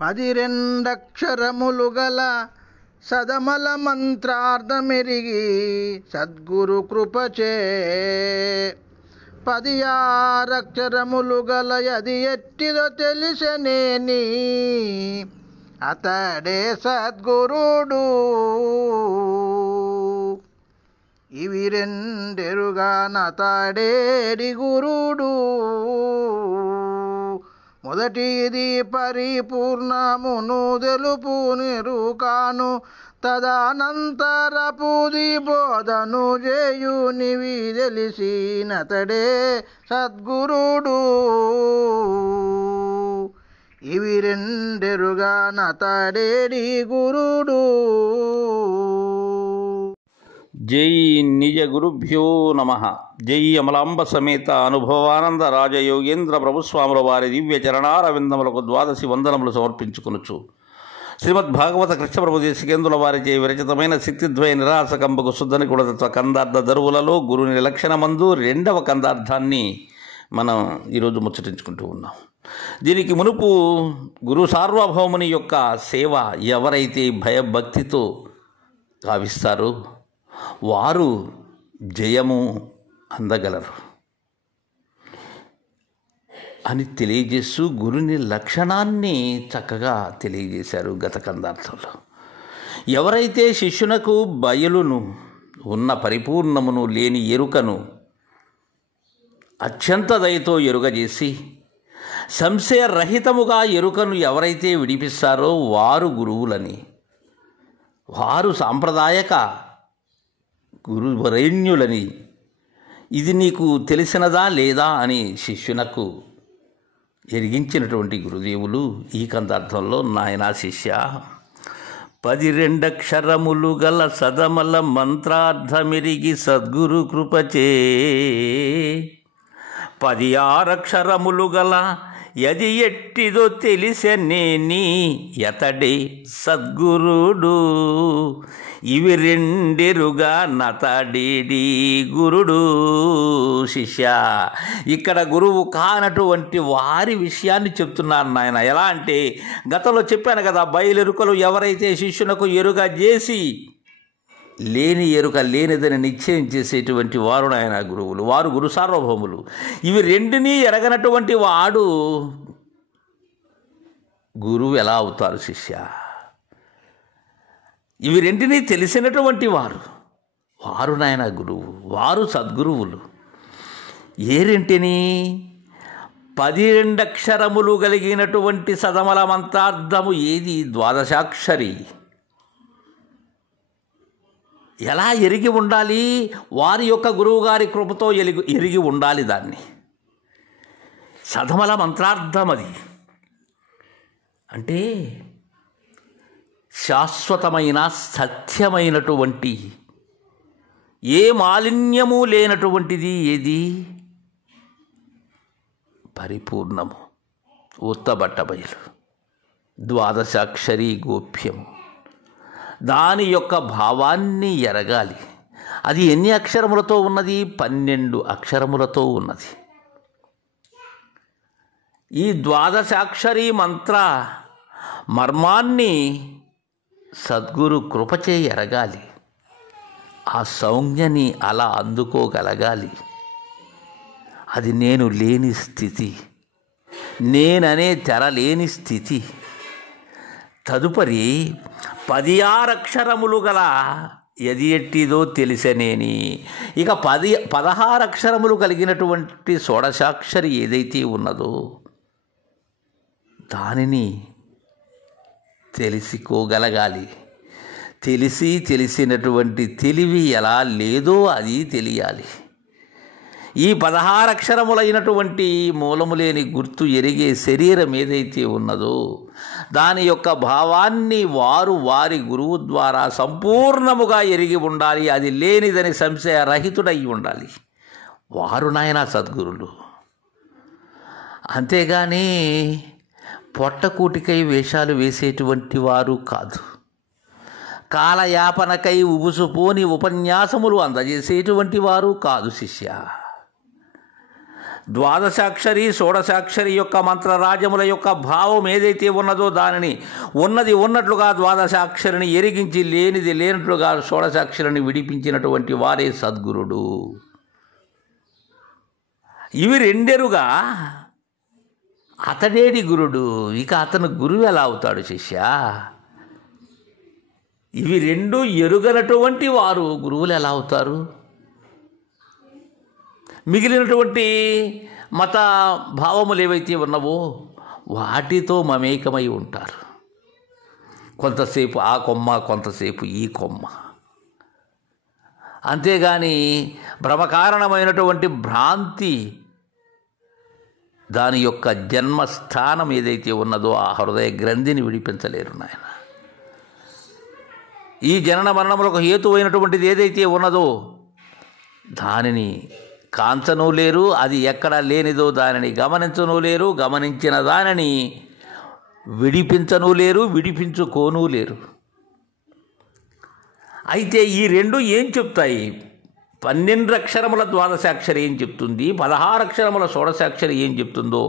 12 గల సదమల మంత్రార్థమెరిగి సద్గురు కృపచే 16 గల యది ఎట్టిదో తెలిసెనేని అతడే సద్గురుడు. ఇవి రెండెరుగానతడేడి గురుడు. మొదటిది పరిపూర్ణమును తెలుపు నిరుకాను తదనంతరపుది బోధను చేయునివి తెలిసినతడే సద్గురుడు. ఇవి రెండెరుగానతడేడి గురుడు. జై నిజ గురుభ్యో నమః. జై అమలాంబ సమేత అనుభవానంద రాజయోగేంద్ర ప్రభుస్వాముల వారి దివ్య చరణారవిందములకు 12 వందనములు సమర్పించుకొనుచు శ్రీమద్భాగవత కృష్ణప్రభు దేశికేంద్రుల వారిచే విరచితమైన శక్తిద్వయ నిరాసకంబకు శుద్ధని కులతత్వ కందార్థ దరువులలో గురుని లక్షణమందు 2వ కందార్థాన్ని మనం ఈరోజు ముచ్చటించుకుంటూ ఉన్నాం. దీనికి మునుపు గురు సార్వభౌముని యొక్క సేవ ఎవరైతే భయభక్తితో గావిస్తారో వారు జయము అందగలరు అని తెలియజేస్తూ గురుని లక్షణాన్ని చక్కగా తెలియజేశారు గత కందార్థంలో. ఎవరైతే శిష్యునకు బయలును ఉన్న పరిపూర్ణమును లేని ఎరుకను అత్యంత దయతో ఎరుగజేసి సంశయరహితముగా ఎరుకను ఎవరైతే విడిపిస్తారో వారు గురువులని, వారు సాంప్రదాయక గురువరేణ్యులని, ఇది నీకు తెలిసినదా లేదా అని శిష్యునకు ఎరిగించినటువంటి గురుదేవులు ఈ కందార్థంలో నాయనా శిష్య 12 అక్షరములు గల సదమల మంత్రార్థమెరిగి సద్గురు కృపచే 16 అక్షరములు గల యది ఎట్టిదో తెలిసెనేని యతడే సద్గురుడు. ఇవి రెండెరుగా నతడేడి గురుడు. శిష్య, ఇక్కడ గురువు కానటువంటి వారి విషయాన్ని చెప్తున్నారు నాయన. ఎలా అంటే గతంలో చెప్పాను కదా, బయలెరుకలు ఎవరైతే శిష్యునకు ఎరుక చేసి లేని ఎరుక లేనిదని నిశ్చయం చేసేటువంటి వారు నాయన గురువులు, వారు గురు సార్వభౌములు. ఇవి రెండినీ ఎరగనటువంటి వాడు గురువు ఎలా అవుతారు శిష్య? ఇవి రెంటినీ తెలిసినటువంటి వారు నాయన గురువు, వారు సద్గురువులు. ఏ రెంటిని? 12 అక్షరములు కలిగినటువంటి సదమల మంత్రార్థము ఏది? ద్వాదశాక్షరి. ఎలా ఎరిగి ఉండాలి? వారి యొక్క గురువుగారి కృపతో ఎరిగి ఉండాలి దాన్ని. సదమల మంత్రార్థం అది అంటే శాశ్వతమైన సత్యమైనటువంటి ఏ మాలిన్యము లేనటువంటిది ఏది? పరిపూర్ణము, ఉత్తబట్టబయలు, ద్వాదశాక్షరి గోప్యము. దాని యొక్క భావాన్ని ఎరగాలి. అది ఎన్ని అక్షరములతో ఉన్నది? 12 అక్షరములతో ఉన్నది. ఈ ద్వాదశాక్షరి మంత్ర మర్మాన్ని సద్గురు కృపచే ఎరగాలి. ఆ సౌజ్ఞని అలా అందుకోగలగాలి. అది నేను లేని స్థితి, నేననే తెర లేని స్థితి. తదుపరి 16 అక్షరములు గల యది ఎట్టిదో తెలిసెనేని. ఇక 16 అక్షరములు కలిగినటువంటి షోడశాక్షరి ఏదైతే ఉన్నదో దానిని తెలుసుకోగలగాలి. తెలిసినటువంటి తెలివి ఎలా లేదో అది తెలియాలి. ఈ 16 అక్షరములైనటువంటి మూలము లేని గుర్తు ఎరిగే శరీరం ఏదైతే ఉన్నదో దాని యొక్క భావాన్ని వారి గురువు ద్వారా సంపూర్ణముగా ఎరిగి ఉండాలి. అది లేనిదని సంశయరహితుడై ఉండాలి. వారు నాయన సద్గురులు. అంతేగాని పొట్టకూటికై వేషాలు వేసేటువంటి వారు కాదు. కాలయాపనకై ఉబుసుపోని ఉపన్యాసములు అందజేసేటువంటి వారు కాదు శిష్య. ద్వాదశాక్షరి షోడశాక్షరి యొక్క మంత్రరాజ్యముల యొక్క భావం ఏదైతే ఉన్నదో దానిని ఉన్నది ఉన్నట్లుగా ద్వాదశాక్షరిని ఎరిగించి లేనిది లేనట్లుగా షోడశాక్షరిని విడిపించినటువంటి వారే సద్గురుడు. ఇవి రెండెరుగా అతడేడి గురుడు, ఇక అతను గురువు ఎలా అవుతాడు శిష్య? ఇవి రెండు ఎరుగనటువంటి వారు గురువులు ఎలా అవుతారు? మిగిలినటువంటి మత భావములు ఏవైతే ఉన్నవో వాటితో మమేకమై ఉంటారు. కొంతసేపు ఆ కొమ్మ, కొంతసేపు ఈ కొమ్మ. అంతేగాని భ్రమకారణమైనటువంటి భ్రాంతి దాని యొక్క జన్మస్థానం ఏదైతే ఉన్నదో ఆ హృదయ గ్రంథిని విడిపించలేరు నాయన. ఈ జనన మరణములకు హేతువైనటువంటిది ఏదైతే ఉన్నదో దానిని కాంచను లేరు, అది ఎక్కడ లేనిదో దానిని గమనించను లేరు, గమనించిన దానిని విడిపించను లేరు, విడిపించుకోను లేరు. అయితే ఈ రెండు ఏం చెప్తాయి? 12 అక్షరముల ద్వాదశాక్షరి ఏం చెప్తుంది, 16 అక్షరముల షోడశాక్షరి ఏం చెప్తుందో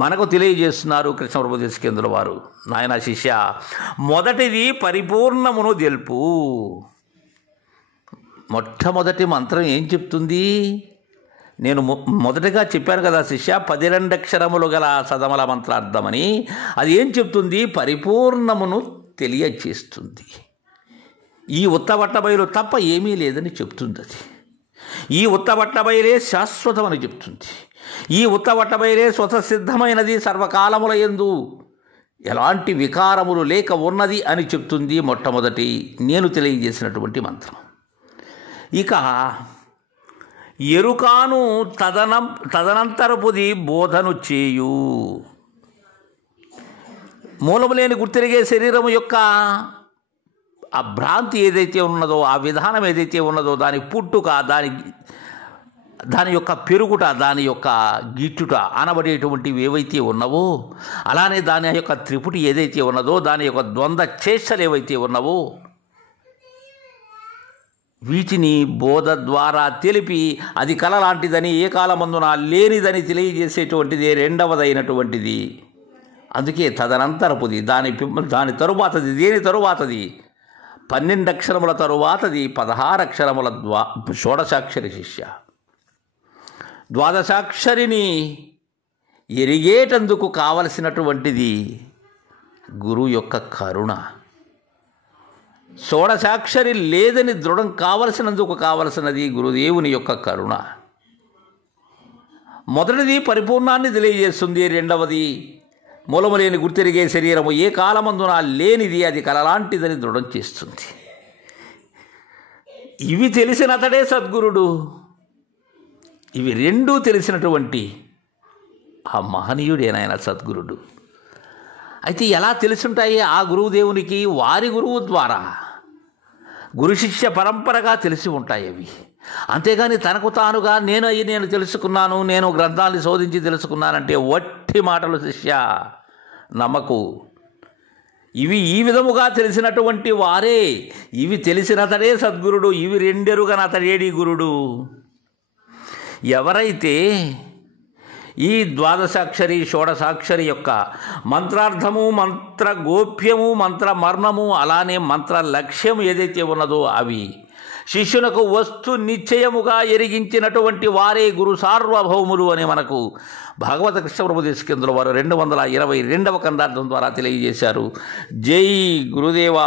మనకు తెలియజేస్తున్నారు కృష్ణప్రభుదేశికేంద్రుల వారు. నాయన శిష్య, మొదటిది పరిపూర్ణమును తెలుపు. మొట్టమొదటి మంత్రం ఏం చెప్తుంది? నేను మొదటగా చెప్పాను కదా శిష్య, 12 అక్షరములు గల సదమల మంత్రార్థమని. అది ఏం చెప్తుంది? పరిపూర్ణమును తెలియచేస్తుంది. ఈ ఉత్తబట్టబయలు తప్ప ఏమీ లేదని చెప్తుంది. అది ఈ ఉత్తబట్టబయలే శాశ్వతమని చెప్తుంది. ఈ ఉత్తబట్టబయలే స్వతసిద్ధమైనది, సర్వకాలముల యందు ఎలాంటి వికారములు లేక ఉన్నది అని చెప్తుంది. మొట్టమొదటి నేను తెలియజేసినటువంటి మంత్రం. ఇక ఎరుకాను తదనంతరపుది బోధను చేయు. మూలము లేని గుర్తిరిగే శరీరము యొక్క ఆ భ్రాంతి ఏదైతే ఉన్నదో, ఆ విధానం ఏదైతే ఉన్నదో, దాని పుట్టుక, దాని యొక్క పెరుగుట, దాని యొక్క గిట్టుట అనబడేటువంటివి ఏవైతే ఉన్నవో, అలానే దాని యొక్క త్రిపుటి ఏదైతే ఉన్నదో, దాని యొక్క ద్వంద్వ చేష్టలు ఏవైతే ఉన్నవో, వీటిని బోధ ద్వారా తెలిపి అది కల లాంటిదని, ఏ కాలమందున లేనిదని తెలియజేసేటువంటిది రెండవదైనటువంటిది. అందుకే తదనంతరపుది, దాని తరువాతది. దేని తరువాతది? 12 అక్షరముల తరువాతది 16 అక్షరముల షోడశాక్షరి శిష్య. ద్వాదశాక్షరిని ఎరిగేటందుకు కావలసినటువంటిది గురువు యొక్క కరుణ. షోడశాక్షరి లేదని దృఢం కావలసినందుకు కావలసినది గురుదేవుని యొక్క కరుణ. మొదటిది పరిపూర్ణాన్ని తెలియజేస్తుంది. రెండవది మూలము లేని గుర్తెరిగే శరీరము ఏ కాలమందున లేనిది, అది కలలాంటిదని దృఢం చేస్తుంది. ఇవి తెలిసిన అతడే సద్గురుడు. ఇవి రెండూ తెలిసినటువంటి ఆ మహనీయుడేనాయన సద్గురుడు. అయితే ఎలా తెలుసుంటాయి? ఆ గురువుదేవునికి వారి గురువు ద్వారా గురు శిష్య పరంపరగా తెలిసి ఉంటాయి అవి. అంతేగాని తనకు తానుగా నేను తెలుసుకున్నాను, నేను గ్రంథాన్ని శోధించి తెలుసుకున్నానంటే వట్టి మాటలు శిష్య, నమ్మకు. ఇవి ఈ విధముగా తెలిసినటువంటి వారే, ఇవి తెలిసినతడే సద్గురుడు. ఇవి రెండెరుగనతడేడి గురుడు. ఎవరైతే ఈ ద్వాదశాక్షరి షోడశాక్షరి యొక్క మంత్రార్థము, మంత్ర గోప్యము, మంత్ర మర్మము, అలానే మంత్ర లక్ష్యము ఏదైతే ఉన్నదో అవి శిష్యునకు వస్తు నిశ్చయముగా ఎరిగించినటువంటి వారే గురు సార్వభౌములు అని మనకు భాగవత కృష్ణప్రభుదేశికేంద్రుల వారు 222వ కందార్థం ద్వారా తెలియజేశారు. జై గురుదేవా.